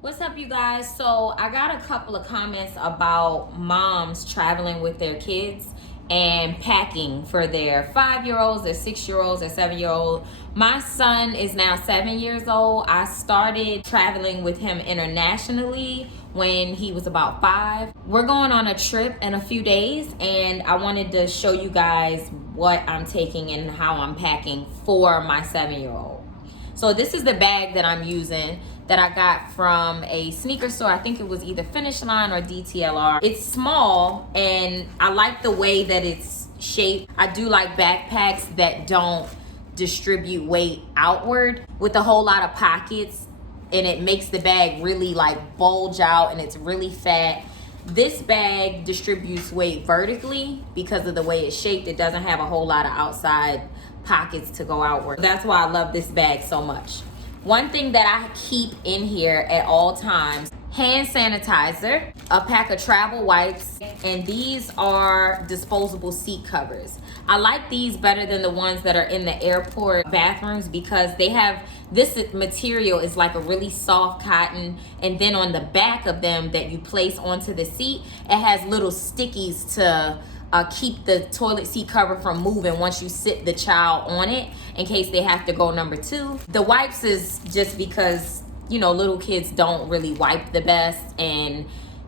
What's up, you guys? So I got a couple of comments about moms traveling with their kids and packing for their 5-year-olds, their 6-year-olds, their 7-year-old. My son is now 7 years old. I started traveling with him internationally when he was about 5. We're going on a trip in a few days, and I wanted to show you guys what I'm taking and how I'm packing for my 7-year-old. So this is the bag that I'm using that I got from a sneaker store. I think it was either Finish Line or DTLR. It's small and I like the way that it's shaped. I do like backpacks that don't distribute weight outward with a whole lot of pockets, and it makes the bag really like bulge out and it's really fat. This bag distributes weight vertically because of the way it's shaped. It doesn't have a whole lot of outside pockets to go outward. That's why I love this bag so much. One thing that I keep in here at all times: hand sanitizer, a pack of travel wipes, and these are disposable seat covers. I like these better than the ones that are in the airport bathrooms because they have this material is like a really soft cotton, and then on the back of them that you place onto the seat, it has little stickies to keep the toilet seat cover from moving once you sit the child on it in case they have to go number 2. The wipes is just because, you know, little kids don't really wipe the best, and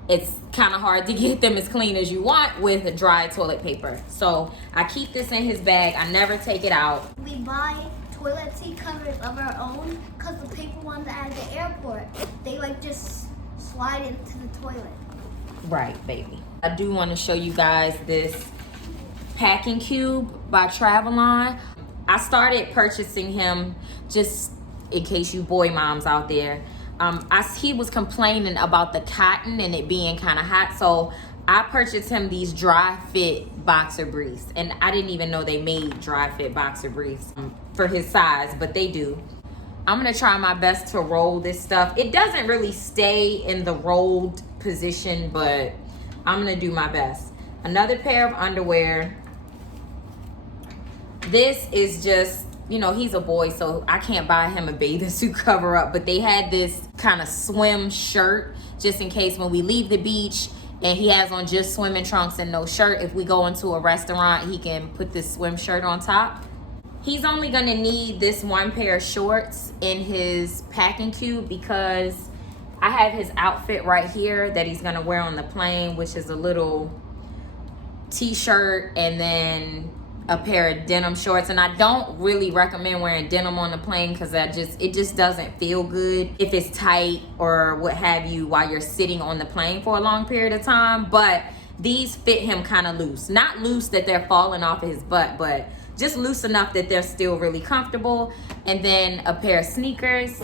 it's kind of hard to get them as clean as you want with dry toilet paper. So I keep this in his bag. I never take it out. We buy toilet seat covers of our own because the paper ones at the airport, they like just slide into the toilet. Right, baby. I do want to show you guys this packing cube by Travelon. I started purchasing him just in case you boy moms out there. He was complaining about the cotton and it being kind of hot, so I purchased him these dry fit boxer briefs, and I didn't even know they made dry fit boxer briefs for his size, but they do. I'm gonna try my best to roll this stuff. It doesn't really stay in the rolled position, but I'm gonna do my best. Another pair of underwear. This is just, you know, he's a boy, so I can't buy him a bathing suit cover up, but they had this kind of swim shirt just in case when we leave the beach and he has on just swimming trunks and no shirt. If we go into a restaurant, he can put this swim shirt on top. He's only gonna need this one pair of shorts in his packing cube because I have his outfit right here that he's gonna wear on the plane, which is a little t-shirt and then a pair of denim shorts. And I don't really recommend wearing denim on the plane because it just doesn't feel good if it's tight or what have you while you're sitting on the plane for a long period of time. But these fit him kind of loose. Not loose that they're falling off of his butt, but just loose enough that they're still really comfortable. And then a pair of sneakers.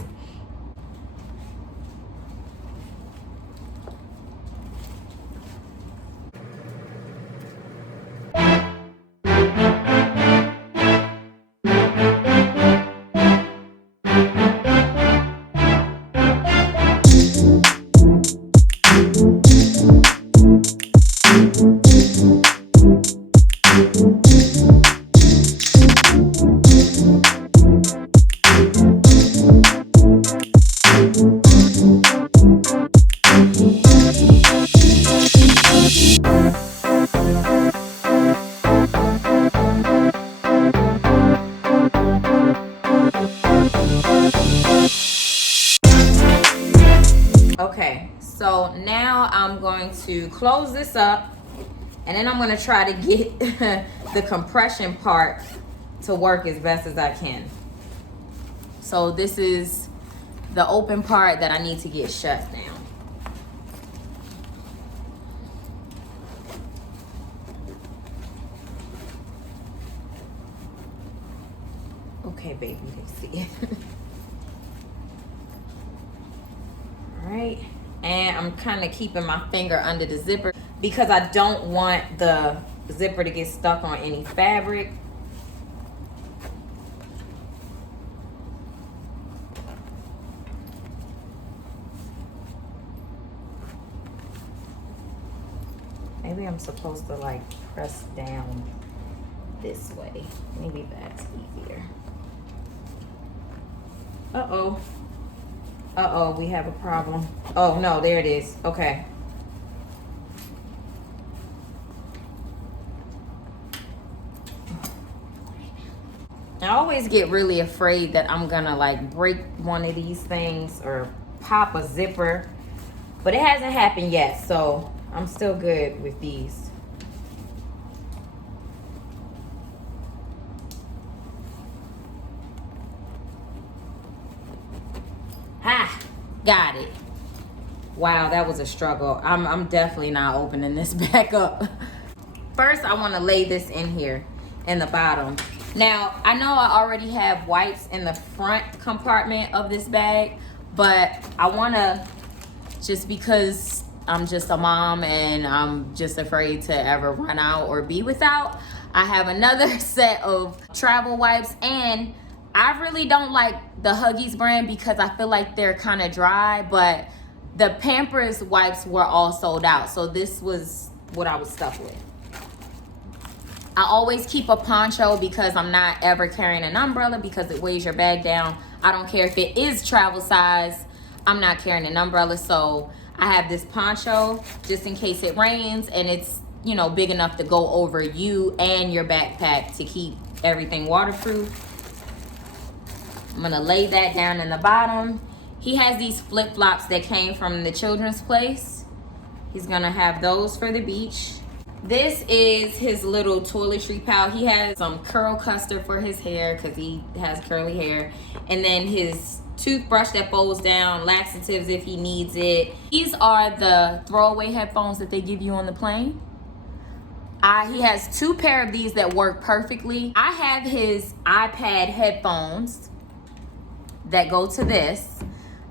Okay, so now I'm going to close this up, and then I'm going to try to get the compression part to work as best as I can. So this is the open part that I need to get shut now. Okay, baby, let's see it. Right, and I'm kind of keeping my finger under the zipper because I don't want the zipper to get stuck on any fabric. Maybe I'm supposed to like press down this way. Maybe that's easier. Uh-oh. Uh-oh, we have a problem. Oh, no, there it is. Okay. I always get really afraid that I'm gonna like break one of these things or pop a zipper, but it hasn't happened yet, so I'm still good with these. Ha! Got it. Wow, that was a struggle. I'm definitely not opening this back up. First, I want to lay this in here in the bottom. Now, I know I already have wipes in the front compartment of this bag, but I want to, just because I'm just a mom and I'm just afraid to ever run out or be without, I have another set of travel wipes, and I really don't like the Huggies brand because I feel like they're kind of dry, but the Pampers wipes were all sold out, so this was what I was stuck with. I always keep a Poncho because I'm not ever carrying an umbrella because it weighs your bag down. I don't care if it is travel size, I'm not carrying an umbrella, so I have this Poncho just in case it rains, and it's, you know, big enough to go over you and your backpack to keep everything waterproof. I'm gonna lay that down in the bottom. He has these flip-flops that came from the children's place. He's gonna have those for the beach. This is his little toiletry pal. He has some curl custard for his hair because he has curly hair. And then his toothbrush that folds down, laxatives if he needs it. These are the throwaway headphones that they give you on the plane. He has 2 pair of these that work perfectly. I have his iPad headphones that go to this.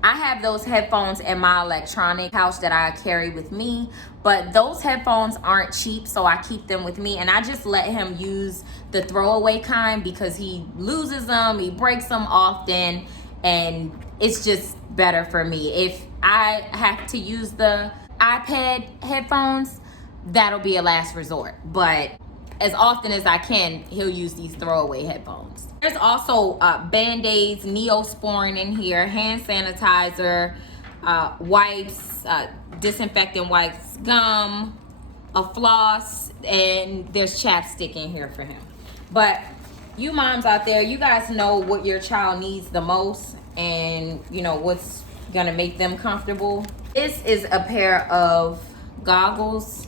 I have those headphones in my electronic pouch that I carry with me, but those headphones aren't cheap, so I keep them with me, and I just let him use the throwaway kind because he loses them, he breaks them often, and it's just better for me. If I have to use the iPad headphones, that'll be a last resort, but as often as I can, he'll use these throwaway headphones. There's also Band-Aids, Neosporin in here, hand sanitizer, wipes, disinfectant wipes, gum, a floss, and there's chapstick in here for him. But you moms out there, you guys know what your child needs the most and you know what's gonna make them comfortable. This is a pair of goggles.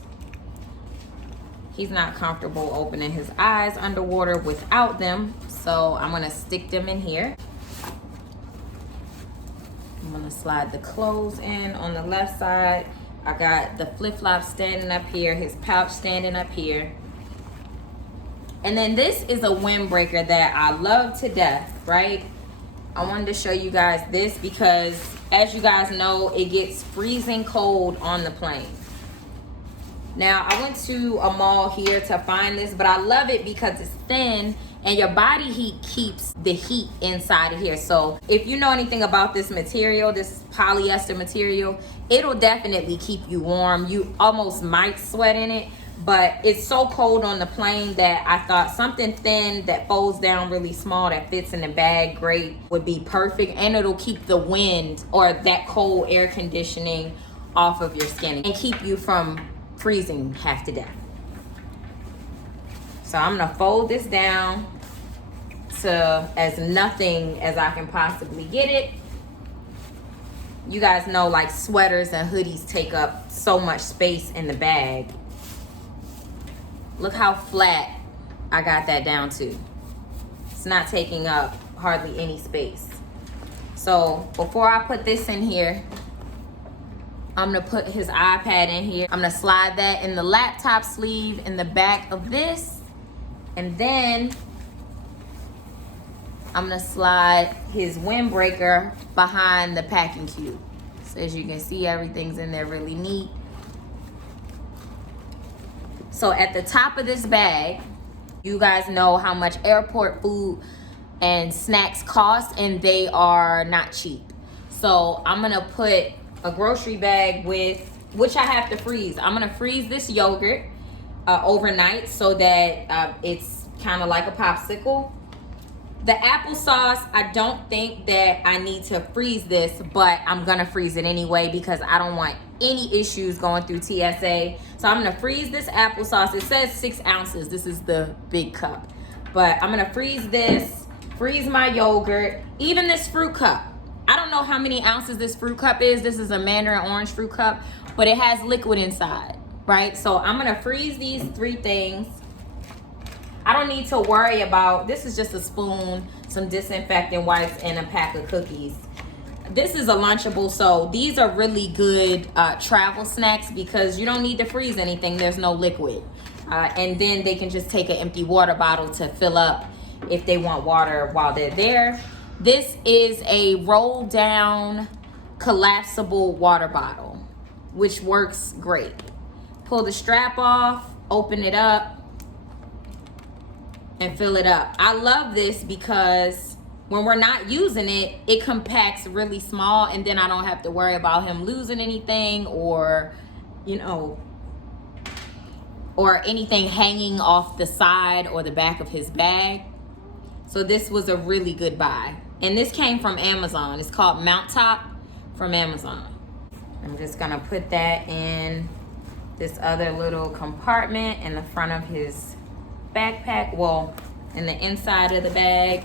He's not comfortable opening his eyes underwater without them, so I'm gonna stick them in here. I'm gonna slide the clothes in on the left side. I got the flip-flops standing up here, his pouch standing up here. And then this is a windbreaker that I love to death, right? I wanted to show you guys this because, as you guys know, it gets freezing cold on the plane. Now, I went to a mall here to find this, but I love it because it's thin and your body heat keeps the heat inside of here. So if you know anything about this material, this polyester material, it'll definitely keep you warm. You almost might sweat in it, but it's so cold on the plane that I thought something thin that folds down really small that fits in the bag great would be perfect, and it'll keep the wind or that cold air conditioning off of your skin and keep you from freezing half to death. So I'm gonna fold this down to as nothing as I can possibly get it. You guys know, like, sweaters and hoodies take up so much space in the bag. Look how flat I got that down to. It's not taking up hardly any space. So before I put this in here, I'm gonna put his iPad in here. I'm gonna slide that in the laptop sleeve in the back of this. And then I'm gonna slide his windbreaker behind the packing cube. So as you can see, everything's in there really neat. So at the top of this bag, you guys know how much airport food and snacks cost, and they are not cheap. So I'm gonna put a grocery bag with, which I have to freeze. I'm gonna freeze this yogurt overnight so that it's kind of like a popsicle. The applesauce, I don't think that I need to freeze this, but I'm gonna freeze it anyway because I don't want any issues going through TSA. So I'm gonna freeze this applesauce. It says 6 ounces. This is the big cup. But I'm gonna freeze this, freeze my yogurt, even this fruit cup. I don't know how many ounces this fruit cup is. This is a mandarin orange fruit cup, but it has liquid inside, right? So I'm gonna freeze these 3 things. I don't need to worry about, this is just a spoon, some disinfectant wipes, and a pack of cookies. This is a Lunchable, so these are really good travel snacks because you don't need to freeze anything. There's no liquid. And then they can just take an empty water bottle to fill up if they want water while they're there. This is a roll down collapsible water bottle, which works great. Pull the strap off, open it up, and fill it up. I love this because when we're not using it, it compacts really small, and then I don't have to worry about him losing anything or, you know, or anything hanging off the side or the back of his bag. So this was a really good buy. And this came from Amazon. It's called Mount Top from Amazon. I'm just gonna put that in this other little compartment in the front of his backpack, well, in the inside of the bag.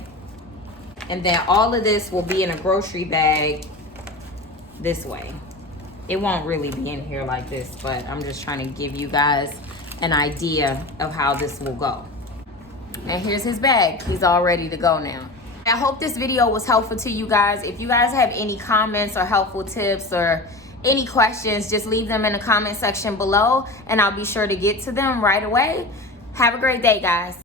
And then all of this will be in a grocery bag this way. It won't really be in here like this, but I'm just trying to give you guys an idea of how this will go. And here's his bag. He's all ready to go now. I hope this video was helpful to you guys. If you guys have any comments or helpful tips or any questions, just leave them in the comment section below and I'll be sure to get to them right away. Have a great day, guys.